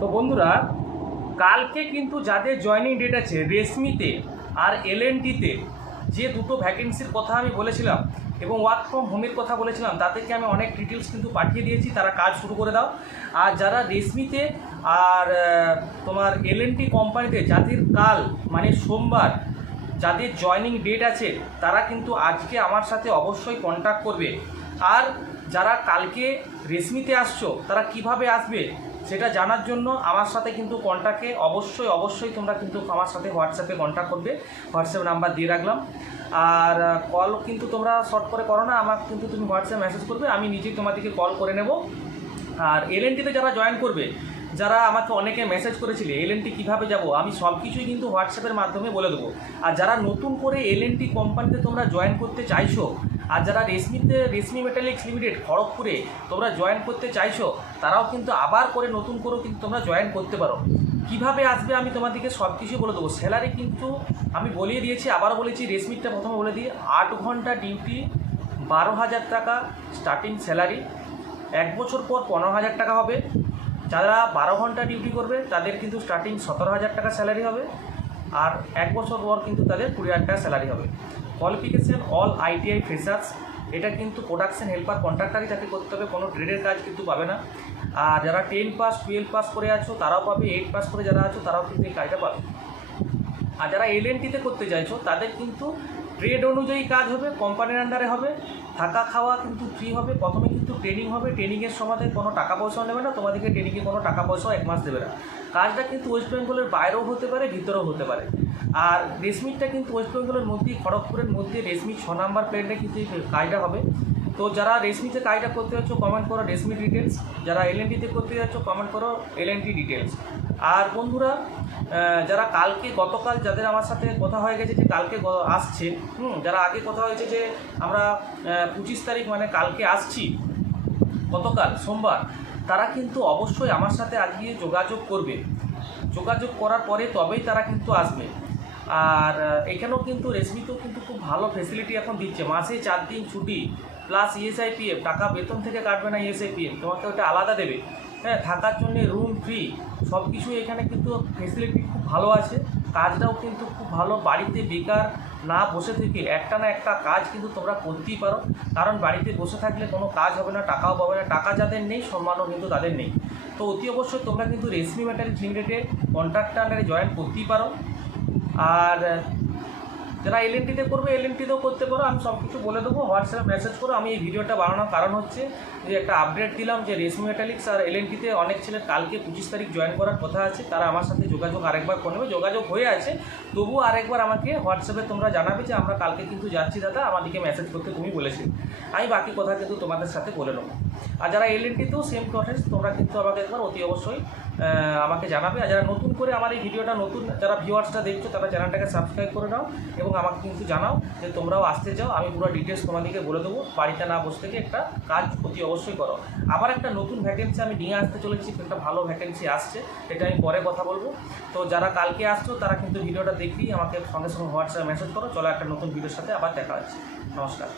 তো বন্ধুরা, কালকে কিন্তু যাদের জয়েনিং ডেট আছে রেশমিতে আর এলএনটিতে, যে দুটো ভ্যাকেন্সির কথা আমি বলেছিলাম এবং ওয়ার্ক ফ্রম হোমের কথা বলেছিলাম, তাদেরকে আমি অনেক ডিটেলস কিন্তু পাঠিয়ে দিয়েছি। তারা কাজ শুরু করে দাও। আর যারা রেশমিতে আর তোমার এলএনটি কোম্পানিতে যাদের কাল মানে সোমবার যাদের জয়েনিং ডেট আছে, তারা কিন্তু আজকে আমার সাথে অবশ্যই কন্ট্যাক্ট করবে। আর যারা কালকে রেশমিতে আসছো, তারা কিভাবে আসবে সেটা জানার জন্য আমার সাথে কিন্তু কন্ট্যাক্টে অবশ্যই তোমরা কিন্তু আমার সাথে হোয়াটসঅ্যাপে কন্ট্যাক্ট করবে। হোয়াটসঅ্যাপ নাম্বার দিয়ে রাখলাম। আর কল কিন্তু তোমরা শর্ট করে করো না, আমার কিন্তু তুমি হোয়াটসঅ্যাপ মেসেজ করবে, আমি নিজেই তোমাদেরকে কল করে নেব। আর এলএনটিতে যারা জয়েন করবে, যারা আমাকে অনেকে মেসেজ করেছিলে এলএনটি কীভাবে যাব, আমি সব কিছুই কিন্তু হোয়াটসঅ্যাপের মাধ্যমে বলে দেবো। আর যারা নতুন করে এলএনটি কোম্পানিতে তোমরা জয়েন করতে চাইছো, আর যারা রেশমি মেটালিক্স লিমিটেড খড়গপুরে তোমরা জয়েন করতে চাইছো, তারাও কিন্তু আবার করে নতুন করেও কিন্তু তোমরা জয়েন করতে পারো। কিভাবে আসবে আমি তোমাদেরকে সব কিছু বলে দেবো। স্যালারি কিন্তু আমি বলিয়ে দিয়েছি, আবারও বলেছি, রেশমিটা প্রথমে বলে দিই, 8 ঘন্টা ডিউটি 12,000 টাকা স্টার্টিং স্যালারি। 1 বছর পর 15,000 টাকা হবে। যারা 12 ঘন্টা ডিউটি করবে তাদের কিন্তু স্টার্টিং 17,000 টাকা স্যালারি হবে। আর 1 বছর পর কিন্তু তাদের 20,000 টাকা স্যালারি হবে। Qualification all ITI freshers. এটা কিন্তু প্রোডাকশন হেল্পার কন্ট্রাক্টারই তাকে করতে হবে, কোনো ট্রেডের কাজ কিন্তু পাবে না। আর যারা 10 পাস 12 পাস করে আছো তারাও পাবে, 8 পাস করে যারা আছো তারাও কিন্তু এই কাজটা পাবে। আর যারা এলএনটিতে করতে চাইছো তাদের কিন্তু ট্রেড অনুযায়ী কাজ হবে, কোম্পানির আন্ডারে হবে, থাকা খাওয়া কিন্তু ফ্রি হবে। প্রথমে কিন্তু ট্রেনিং হবে, ট্রেনিংয়ের সময় কোনো টাকা পয়সাও নেবে না, তোমাদেরকে ট্রেনিংয়ে কোনো টাকা পয়সাও 1 মাস দেবে না। কাজটা কিন্তু ওয়েস্ট বেঙ্গলের বাইরেও হতে পারে, ভিতরেও হতে পারে। আর রেশমিটা কিন্তু ওয়েস্ট বেঙ্গলের মধ্যেই, খড়গপুরের মধ্যে রেশমি 6 নাম্বার প্লেটে কিন্তু কাজটা হবে। তো যারা রেশমিতে কাজটা করতে যাচ্ছ কমেন্ট করো রেশমি ডিটেলস, যারা এলএনটিতে করতে যাচ্ছ কমেন্ট করো এলএনটি ডিটেলস। আর বন্ধুরা, যারা গতকাল যাদের আমার সাথে কথা হয়ে গেছে যে কালকে আসছে, যারা আগে কথা হয়েছে যে আমরা 25 তারিখ মানে কালকে আসছি, গতকাল সোমবার, তারা কিন্তু অবশ্যই আমার সাথে আজকে যোগাযোগ করবে। যোগাযোগ করার পরে তবেই তারা কিন্তু আসবে। আর এখানেও কিন্তু রেশমিতেও কিন্তু খুব ভালো ফেসিলিটি এখন দিচ্ছে। মাসে 4 দিন ছুটি প্লাস ইএসআইপিএফ, টাকা বেতন থেকে কাটবে না ইএসআইপিএফ, তোমাকে ওটা আলাদা দেবে। হ্যাঁ, থাকার জন্য রুম ফ্রি, সব কিছুই এখানে কিন্তু ফেসিলিটি খুব ভালো আছে। কাজটাও কিন্তু খুব ভালো। বাড়িতে বেকার না বসে থেকে একটা না একটা কাজ কিন্তু তোমরা করতেই পারো। কারণ বাড়িতে বসে থাকলে কোনো কাজ হবে না, টাকাও পাবে না। টাকা যাদের নেই, সম্মানও কিন্তু তাদের নেই। তো অতি অবশ্যই তোমরা কিন্তু রেশমি মেটালিক্স লিমিটেডে কন্ট্রাক্টর আন্ডারে জয়েন করতেই পারো। আর যারা এলএনটিতে করবে এলএনটিতেও করতে পারো, আমি সব কিছু বলে দেবো। হোয়াটসঅ্যাপে মেসেজ করো। আমি এই ভিডিওটা বানানোর কারণ হচ্ছে যে একটা আপডেট দিলাম যে রেশমি মেটালিক্স আর এলএনটিতে অনেক ছেলে কালকে 25 তারিখ জয়েন করার কথা আছে, তারা আমার সাথে যোগাযোগ আরেকবার করে নেবে। যোগাযোগ হয়ে আছে, তবুও আরেকবার আমাকে হোয়াটসঅ্যাপে তোমরা জানাবে যে আমরা কালকে কিন্তু যাচ্ছি দাদা, আমাদেরকে মেসেজ করতে তুমি বলেছিলে। আমি বাকি কথা কিন্তু তোমাদের সাথে বলে নেবো। আর যারা এলএনটিতেও সেম প্রসেস, তোমরা কিন্তু আমাকে একবার অতি অবশ্যই আমাকে জানাবে। আর যারা নতুন করে আমার এই ভিডিওটা যারা ভিউয়ার্সটা দেখছো, তারা চ্যানেলটাকে সাবস্ক্রাইব করে নাও এবং আমাকে কিন্তু জানাও যে তোমরাও আসতে চাও। আমি পুরো ডিটেলস তোমাদেরকে বলে দেবো। বাড়িতে না বসে থেকে একটা কাজ অতি অবশ্যই করো। আবার একটা নতুন ভ্যাকেন্সি আমি নিয়ে আসতে চলেছি, একটা ভালো ভ্যাকেন্সি আসছে, এটা আমি পরে কথা বলবো। তো যারা কালকে আসছো তারা কিন্তু ভিডিওটা দেখবি, আমাকে সঙ্গে সঙ্গে হোয়াটসঅ্যাপে মেসেজ করো। চলো একটা নতুন ভিডিওর সাথে আবার দেখা হচ্ছে। নমস্কার।